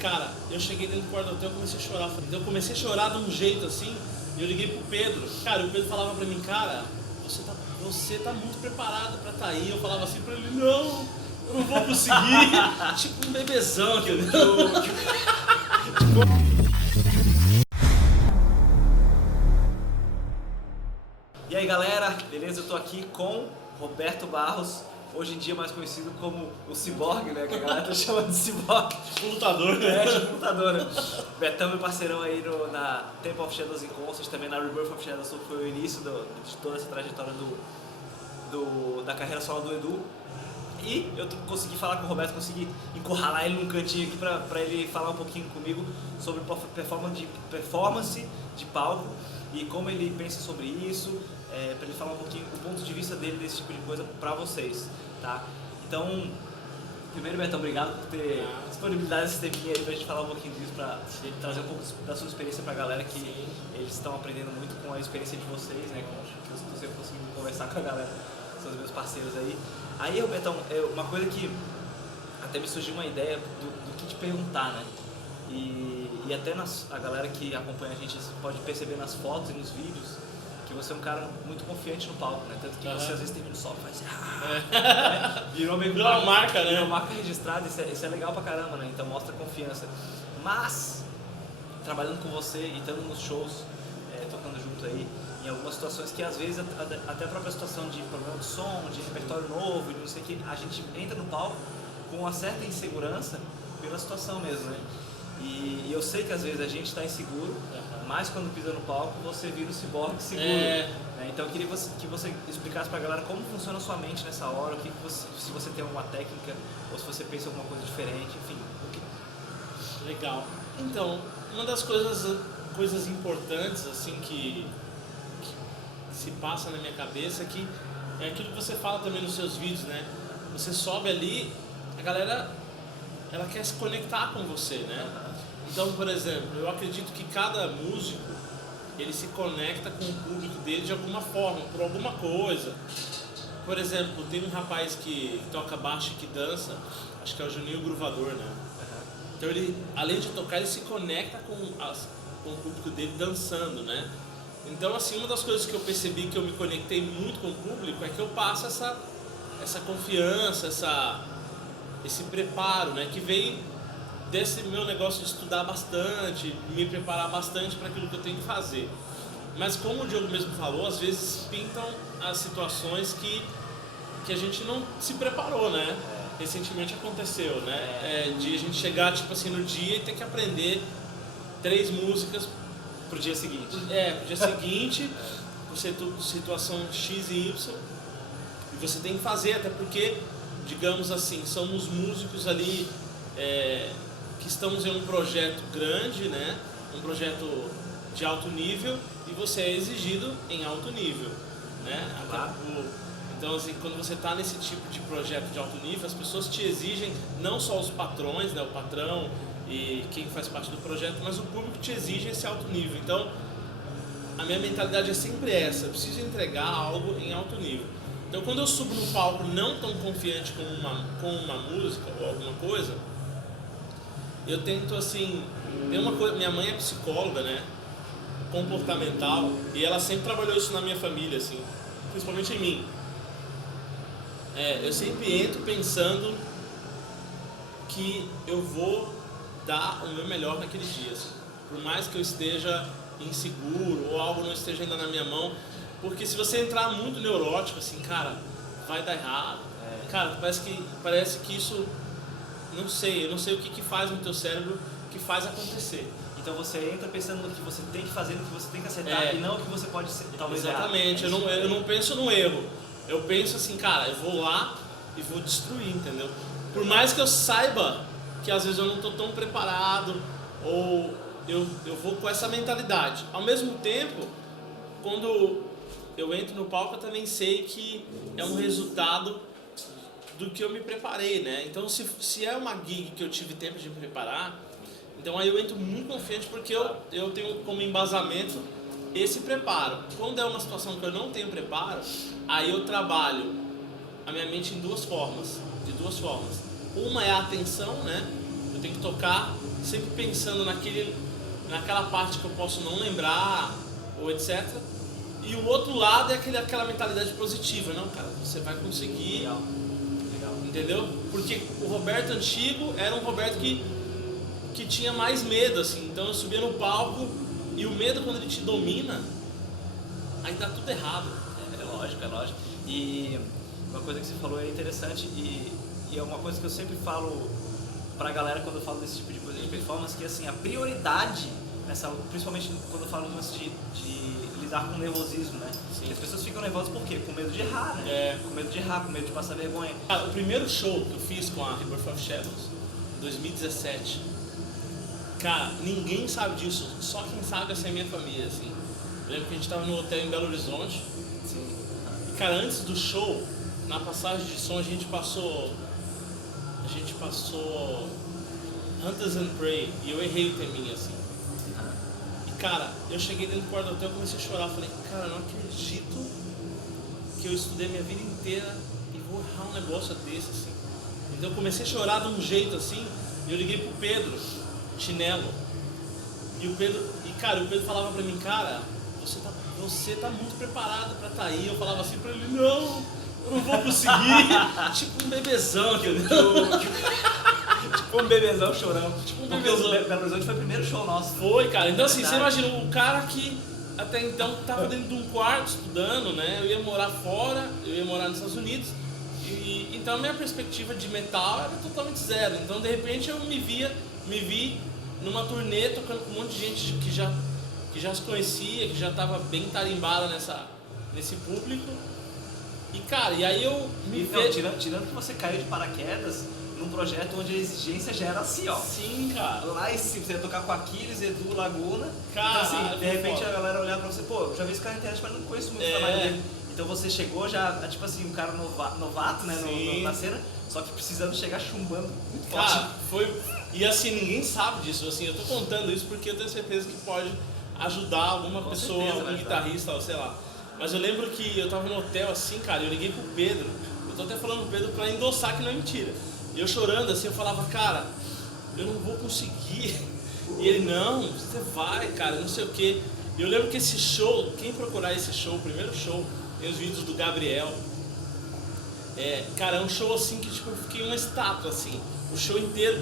Cara, eu cheguei dentro do quarto do hotel e comecei a chorar. Eu comecei a chorar de um jeito assim, e eu liguei pro Pedro. Cara, o Pedro falava pra mim, cara, você tá muito preparado pra tá aí. Eu falava assim pra ele, não, eu não vou conseguir. Tipo um bebezão, entendeu? E aí galera, beleza? Eu tô aqui com Roberto Barros, hoje em dia mais conhecido como o Ciborgue, né? Que a galera tá chamando de Ciborgue. Tipo lutador, né? Tipo lutador, né? Betão, meu parceirão aí na Temple of Shadows Inconstance, também na Rebirth of Shadows, que foi o início de toda essa trajetória da carreira solo do Edu. E eu consegui falar com o Roberto, consegui encurralar ele num cantinho aqui pra ele falar um pouquinho comigo sobre performance de palco e como ele pensa sobre isso, pra ele falar um pouquinho o ponto de vista dele desse tipo de coisa pra vocês, tá? Então, primeiro, Betão, obrigado por ter disponibilidade esse tempinho aí pra gente falar um pouquinho disso, pra trazer um pouco da sua experiência pra galera, que eles estão aprendendo muito com a experiência de vocês, né? Que eu estou sempre conseguindo conversar com a galera, são os meus parceiros aí. Aí, Robertão, uma coisa que até me surgiu uma ideia do que te perguntar, né? E até a galera que acompanha a gente pode perceber nas fotos e nos vídeos que você é um cara muito confiante no palco, né? Tanto que você às vezes termina o solo e faz virou uma marca, né? Virou uma marca registrada, isso é legal pra caramba, né? Então mostra confiança. Mas, trabalhando com você e estando nos shows, tocando junto aí, em algumas situações que às vezes, até a própria situação de problema de som, de repertório novo, de não sei o que, a gente entra no palco com uma certa insegurança pela situação mesmo, né? E eu sei que às vezes a gente está inseguro, mas quando pisa no palco você vira o ciborgue seguro. Né? Então eu queria que você explicasse pra galera como funciona a sua mente nessa hora, se você tem alguma técnica ou se você pensa alguma coisa diferente, enfim. Legal. Então, uma das coisas importantes assim que se passa na minha cabeça é aquilo que você fala também nos seus vídeos, né? Você sobe ali, a galera ela quer se conectar com você, né? Então, por exemplo, eu acredito que cada músico ele se conecta com o público dele de alguma forma, por alguma coisa. Por exemplo, tem um rapaz que toca baixo e que dança, acho que é o Juninho Gruvador, né? Então ele, além de tocar, ele se conecta com o público dele dançando, né? Então, assim, uma das coisas que eu percebi que eu me conectei muito com o público é que eu passo essa confiança, esse preparo, né? Que vem desse meu negócio de estudar bastante, me preparar bastante para aquilo que eu tenho que fazer. Mas como o Diogo mesmo falou, às vezes pintam as situações que a gente não se preparou, né? Recentemente aconteceu, né? De a gente chegar, tipo assim, no dia e ter que aprender 3 músicas Pro dia seguinte. pro dia seguinte, por situação X e Y, e você tem que fazer, até porque, digamos assim, somos músicos ali que estamos em um projeto grande, né? Um projeto de alto nível, e você é exigido em alto nível, né? Claro. Então, assim, quando você está nesse tipo de projeto de alto nível, as pessoas te exigem, não só os patrões, né? O patrão e quem faz parte do projeto, mas o público te exige esse alto nível. Então, a minha mentalidade é sempre essa: eu preciso entregar algo em alto nível. Então, quando eu subo no palco não tão confiante com uma música ou alguma coisa, eu tento, assim, minha mãe é psicóloga, né, comportamental, e ela sempre trabalhou isso na minha família, assim, principalmente em mim. Eu sempre entro pensando que eu vou dar o meu melhor naquele dia, assim, por mais que eu esteja inseguro ou algo não esteja ainda na minha mão, porque se você entrar muito neurótico, assim, cara, vai dar errado. Cara, parece que isso, eu não sei o que faz no teu cérebro que faz acontecer. Então você entra pensando no que você tem que fazer, no que você tem que acertar, e não o que você pode ser, talvez errar. Exatamente, eu não penso no erro. Eu penso assim, cara, eu vou lá e vou destruir, entendeu? Por mais que eu saiba que às vezes eu não estou tão preparado, ou eu vou com essa mentalidade. Ao mesmo tempo, quando eu entro no palco, eu também sei que é um resultado do que eu me preparei, né? Então, se é uma gig que eu tive tempo de me preparar, então aí eu entro muito confiante, porque eu tenho como embasamento esse preparo. Quando é uma situação que eu não tenho preparo, aí eu trabalho a minha mente de duas formas. Uma é a atenção, né? Eu tenho que tocar sempre pensando naquela parte que eu posso não lembrar, ou etc. E o outro lado é aquela mentalidade positiva, não, cara, você vai conseguir, Legal. entendeu? Porque o Roberto antigo era um Roberto que tinha mais medo, assim, então eu subia no palco e o medo quando ele te domina, aí dá tudo errado. É lógico, é lógico. E uma coisa que você falou é interessante e é uma coisa que eu sempre falo pra galera quando eu falo desse tipo de coisa de performance, que assim, a prioridade, principalmente quando eu falo de lidar com nervosismo, né? Sim. As pessoas ficam nervosas por quê? Com medo de errar, né? Com medo de errar, com medo de passar vergonha. O primeiro show que eu fiz com a Rebirth of Shadows, 2017, cara, ninguém sabe disso, só quem sabe é a minha família, assim. Eu lembro que a gente tava no hotel em Belo Horizonte. Sim. E, cara, antes do show, na passagem de som, a gente passou Hunters and Prey e eu errei o teminha, assim. E, cara, eu cheguei dentro do quarto do hotel e comecei a chorar. Falei, cara, eu não acredito que eu estudei minha vida inteira e vou errar um negócio desse, assim. Então eu comecei a chorar de um jeito, assim, e eu liguei pro Pedro, chinelo. E o Pedro falava pra mim, cara, você tá muito preparado pra estar aí. Eu falava assim pra ele, não, eu não vou conseguir. Tipo um bebezão, entendeu? Tipo um bebezão chorando. Tipo um bebezão. Belo Horizonte foi o primeiro show nosso. Foi, cara. Então assim, você imagina, o cara que até então tava dentro de um quarto estudando, né? Eu ia morar fora, eu ia morar nos Estados Unidos. Então a minha perspectiva de metal era totalmente zero. Então de repente eu me vi numa turnê tocando com um monte de gente que já se conhecia, que já estava bem tarimbada nesse público. E cara, e aí eu me vejo... Tirando que você caiu de paraquedas num projeto onde a exigência já era assim, ó. Sim, cara. Lá em cima, você ia tocar com Aquiles, Edu, Laguna. Cara, então, assim, de repente a galera olhava pra você, pô, eu já vi esse cara na internet, mas não conheço muito o trabalho dele. Então você chegou já, tipo assim, um cara novato, né, na cena, só que precisando chegar chumbando muito forte. Cara, foi... E assim, ninguém sabe disso, assim, eu tô contando isso porque eu tenho certeza que pode ajudar alguma pessoa, algum guitarrista, ou sei lá. Mas eu lembro que eu tava no hotel assim, cara, eu liguei pro Pedro, eu tô até falando pro Pedro pra endossar que não é mentira. E eu chorando assim, eu falava, cara, eu não vou conseguir. E ele, não, você vai, cara, não sei o quê. E eu lembro que esse show, quem procurar esse show, o primeiro show, tem os vídeos do Gabriel. Cara, é um show assim que tipo, eu fiquei uma estátua assim, o show inteiro.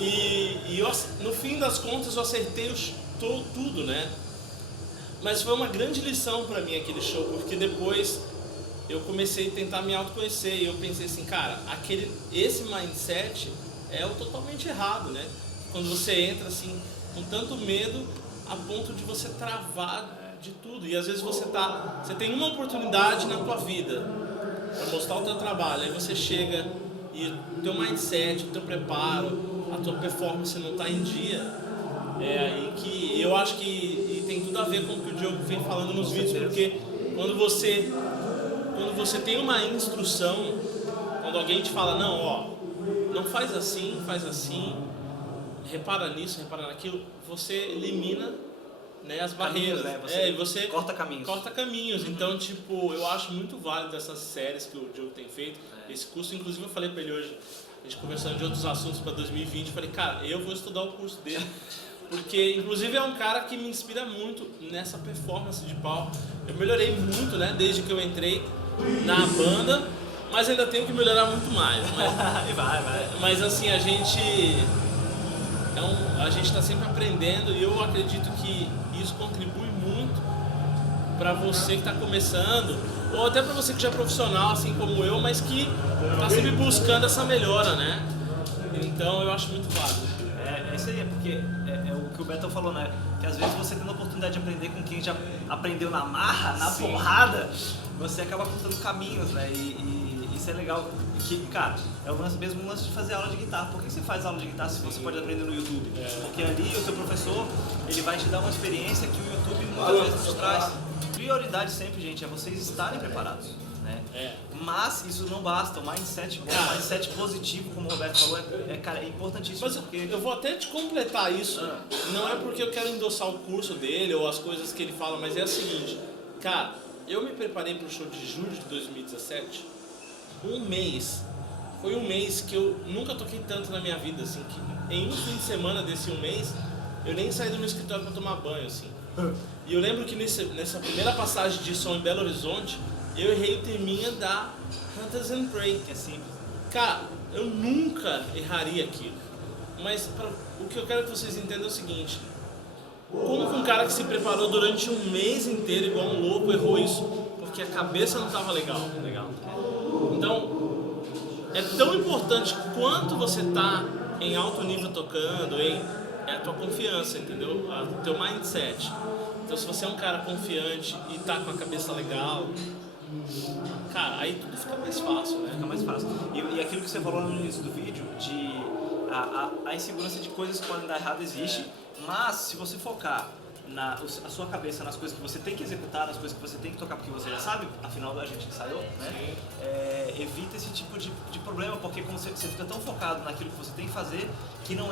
E eu, no fim das contas eu acertei tudo, né? Mas foi uma grande lição pra mim aquele show, porque depois eu comecei a tentar me autoconhecer e eu pensei assim, cara, esse mindset é o totalmente errado, né? Quando você entra assim com tanto medo a ponto de você travar de tudo. E às vezes você tem uma oportunidade na tua vida para mostrar o teu trabalho, aí você chega e o teu mindset, o teu preparo, a tua performance não está em dia. É aí que eu acho que tem tudo a ver com o que o Diogo vem falando nos vídeos, porque quando você tem uma instrução, quando alguém te fala, não, ó, não faz assim, repara nisso, repara naquilo, você elimina, né, as barreiras, né? e você corta caminhos. Então, tipo, eu acho muito válido essas séries que o Diogo tem feito, esse curso, inclusive eu falei pra ele hoje, a gente conversando de outros assuntos para 2020, eu falei, cara, eu vou estudar o curso dele. Porque, inclusive, é um cara que me inspira muito nessa performance de palco. Eu melhorei muito, né, desde que eu entrei na banda, mas ainda tenho que melhorar muito mais. Vai. Mas, assim, a gente está sempre aprendendo e eu acredito que isso contribui muito para você que está começando, ou até para você que já é profissional, assim como eu, mas que está sempre buscando essa melhora, né? Então, eu acho muito válido. É isso aí, porque é o que o Beto falou, né? Que às vezes você tendo a oportunidade de aprender com quem já aprendeu na marra, na porrada, você acaba cortando caminhos, né? E isso é legal. Que, cara, é o mesmo lance de fazer aula de guitarra. Por que você faz aula de guitarra se você pode aprender no YouTube? Porque ali o seu professor, ele vai te dar uma experiência que o YouTube muitas vezes nos traz. Prioridade sempre, gente, é vocês estarem preparados. Né? Mas isso não basta, o mindset bom, o mindset positivo, como o Roberto falou, é importantíssimo. Mas porque... eu vou até te completar isso, não é porque eu quero endossar o curso dele ou as coisas que ele fala, mas é o seguinte, cara, eu me preparei para o show de julho de 2017, um mês foi um mês que eu nunca toquei tanto na minha vida, assim, que em um fim de semana desse um mês, eu nem saí do meu escritório para tomar banho, assim. E eu lembro que nessa primeira passagem de som em Belo Horizonte, eu errei o teminha da Hunters and Prey. Que é simples. Cara, eu nunca erraria aquilo. Mas o que eu quero que vocês entendam é o seguinte: como que um cara que se preparou durante um mês inteiro igual um louco errou isso? Porque a cabeça não estava legal. Então, é tão importante quanto você tá em alto nível tocando, é a tua confiança, entendeu? O teu mindset. Então, se você é um cara confiante e tá com a cabeça legal, cara, aí tudo fica mais fácil, né? Fica mais fácil. E aquilo que você falou no início do vídeo, de a insegurança de coisas que podem dar errado existe, mas se você focar a sua cabeça nas coisas que você tem que executar, nas coisas que você tem que tocar porque você já sabe, afinal a gente ensaiou, né? Evita esse tipo de problema, porque como você fica tão focado naquilo que você tem que fazer, que não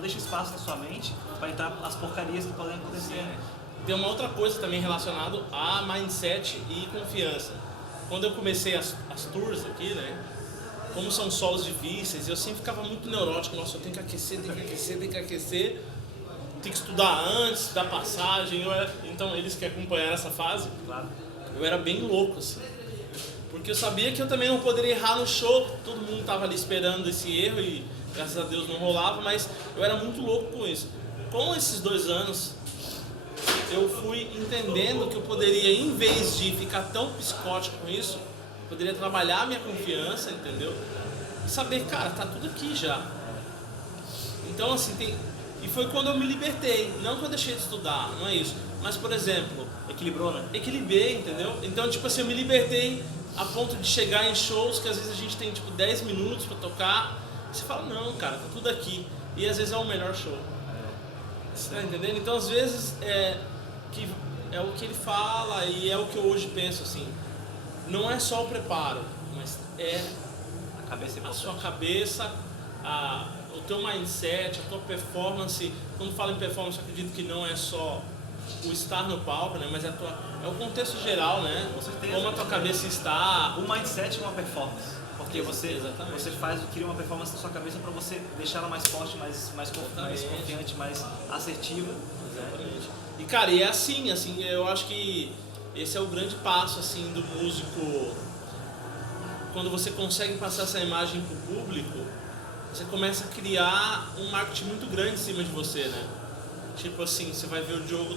deixa espaço na sua mente para entrar as porcarias que podem acontecer, né? Tem uma outra coisa também relacionada a mindset e confiança. Quando eu comecei as tours aqui, né? Como são solos difíceis, eu sempre ficava muito neurótico. Nossa, eu tenho que aquecer, tem que estudar antes da passagem. Então, eles que acompanharam essa fase, Claro. eu era bem louco, assim. Porque eu sabia que eu também não poderia errar no show. Todo mundo estava ali esperando esse erro e, graças a Deus, não rolava. Mas eu era muito louco com isso. Com esses 2 anos, eu fui entendendo que eu poderia, em vez de ficar tão psicótico com isso, poderia trabalhar a minha confiança, entendeu? E saber, cara, tá tudo aqui já. Então, assim, e foi quando eu me libertei. Não que eu deixei de estudar, não é isso. Mas, por exemplo... Equilibrou, né? Equilibrei, entendeu? Então, tipo assim, eu me libertei a ponto de chegar em shows que às vezes a gente tem, tipo, 10 minutos pra tocar. E você fala, não, cara, tá tudo aqui. E às vezes é o melhor show. Você tá entendendo? Então, às vezes, é o que ele fala e é o que eu hoje penso, assim. Não é só o preparo, mas é A cabeça é a sua importante. cabeça, o teu mindset, a tua performance. Quando falo em performance, eu acredito que não é só o estar no palco, né? Mas é o contexto geral, né? Com certeza. Como a tua cabeça está. O mindset é uma performance. Porque Exatamente. você cria uma performance na sua cabeça para você deixar ela mais forte, mais confiante, mais assertiva. Exatamente. E cara, e é assim, eu acho que esse é o grande passo assim do músico. Quando você consegue passar essa imagem pro público, você começa a criar um marketing muito grande em cima de você, né? Tipo assim, você vai ver o Diogo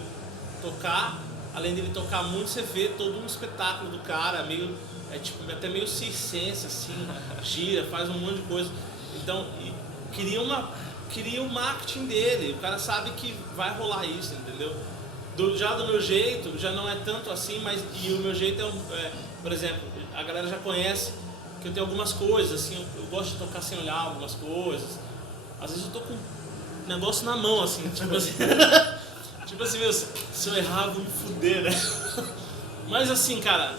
tocar, além dele tocar muito, você vê todo um espetáculo do cara, até meio circense, assim, gira, faz um monte de coisa. Então, cria o marketing dele, o cara sabe que vai rolar isso, entendeu? Já do meu jeito, já não é tanto assim, mas e o meu jeito por exemplo, a galera já conhece que eu tenho algumas coisas, assim, eu gosto de tocar sem olhar algumas coisas. Às vezes eu tô com um negócio na mão, assim, tipo assim, tipo assim, meu, se eu errar, eu vou me fuder, né? Mas assim, cara,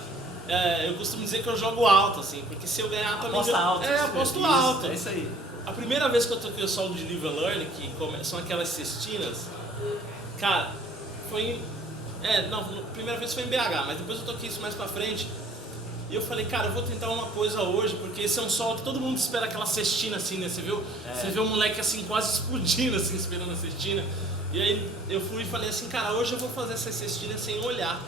eu costumo dizer que eu jogo alto, assim, porque se eu ganhar também... Aposta alto. Aposto alto. É isso aí. A primeira vez que eu toquei o solo de Live and Learn, que são aquelas cestinas, cara, foi a primeira vez foi em BH, mas depois eu toquei isso mais pra frente. E eu falei, cara, eu vou tentar uma coisa hoje, porque esse é um solo que todo mundo espera aquela cestina assim, né? Você viu? Você vê um moleque assim, quase explodindo, assim, esperando a cestina. E aí eu fui e falei assim, cara, hoje eu vou fazer essa cestina sem olhar.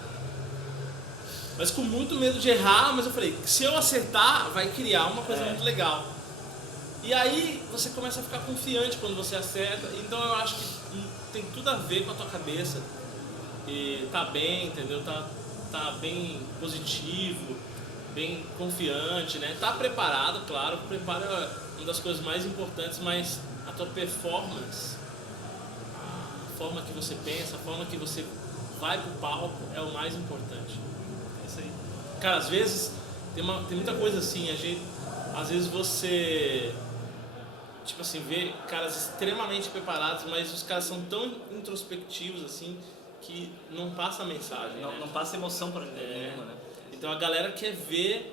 Mas com muito medo de errar, mas eu falei, se eu acertar, vai criar uma coisa muito legal. E aí você começa a ficar confiante quando você acerta. Então eu acho que tem tudo a ver com a tua cabeça. E tá bem, entendeu? Tá bem positivo, bem confiante, né? Tá preparado, claro. O preparo é uma das coisas mais importantes, mas a tua performance, a forma que você pensa, a forma que você vai pro palco é o mais importante. É isso aí. Cara, às vezes tem muita coisa assim, às vezes você, tipo assim, vê caras extremamente preparados, mas os caras são tão introspectivos assim que não passa a mensagem, né? Não passa emoção para ninguém, né? Então a galera quer ver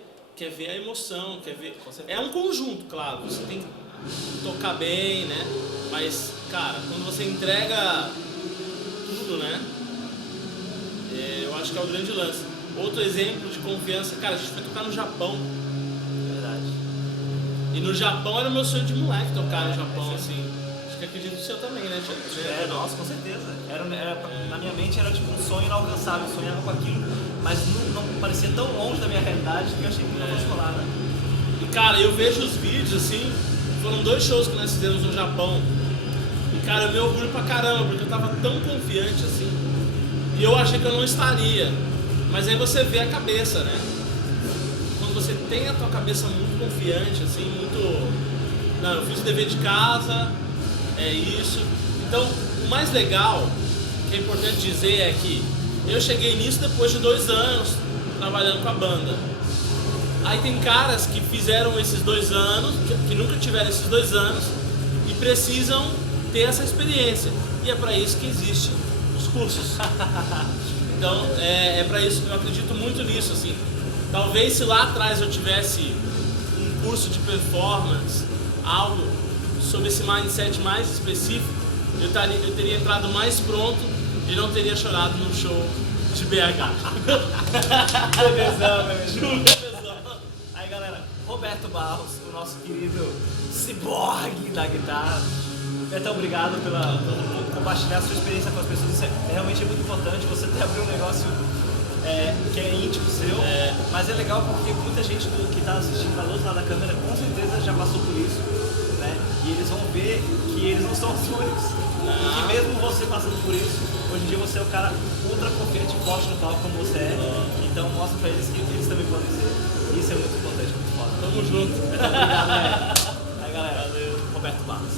a emoção, quer ver. É um conjunto, claro, você tem que tocar bem, né? Mas, cara, quando você entrega tudo, né? Eu acho que é o grande lance. Outro exemplo de confiança, cara, a gente foi tocar no Japão. Verdade. E no Japão era o meu sonho de moleque tocar no Japão, assim. Acho que acredito no seu também, né, Thiago? Nossa, com certeza. Na minha mente era tipo um sonho inalcançável, eu sonhava com aquilo, mas não parecia tão longe da minha realidade que eu achei que não fosse rolar, né? E cara, eu vejo os vídeos assim, foram 2 shows que nós fizemos no Japão. E cara, eu me orgulho pra caramba, porque eu tava tão confiante assim. E eu achei que eu não estaria. Mas aí você vê a cabeça, né? Quando você tem a tua cabeça muito confiante, assim, muito... Não, eu fiz o dever de casa, é isso. Então, o mais legal, que é importante dizer, é que eu cheguei nisso depois de 2 anos trabalhando com a banda. Aí tem caras que fizeram esses 2 anos, que nunca tiveram esses 2 anos, e precisam ter essa experiência. E é para isso que existem os cursos. Então, é para isso, eu acredito muito nisso, assim. Talvez se lá atrás eu tivesse um curso de performance, algo sobre esse mindset mais específico, eu teria entrado mais pronto e não teria chorado num show de BH. Aí galera, Roberto Barros, o nosso querido ciborgue da guitarra. Betão, obrigado por compartilhar a sua experiência com as pessoas. Isso é realmente muito importante. Você até abriu um negócio que é íntimo seu, mas é legal porque muita gente que está assistindo do outro lado da câmera com certeza já passou por isso, né? E eles vão ver que eles não são os únicos. E que mesmo você passando por isso, hoje em dia você é o cara ultra confiante e forte no palco como você é. Então mostra pra eles que eles também podem ser. Isso é muito importante, muito foda. Tamo junto. Obrigado, né? Aí galera, valeu. Roberto Barros.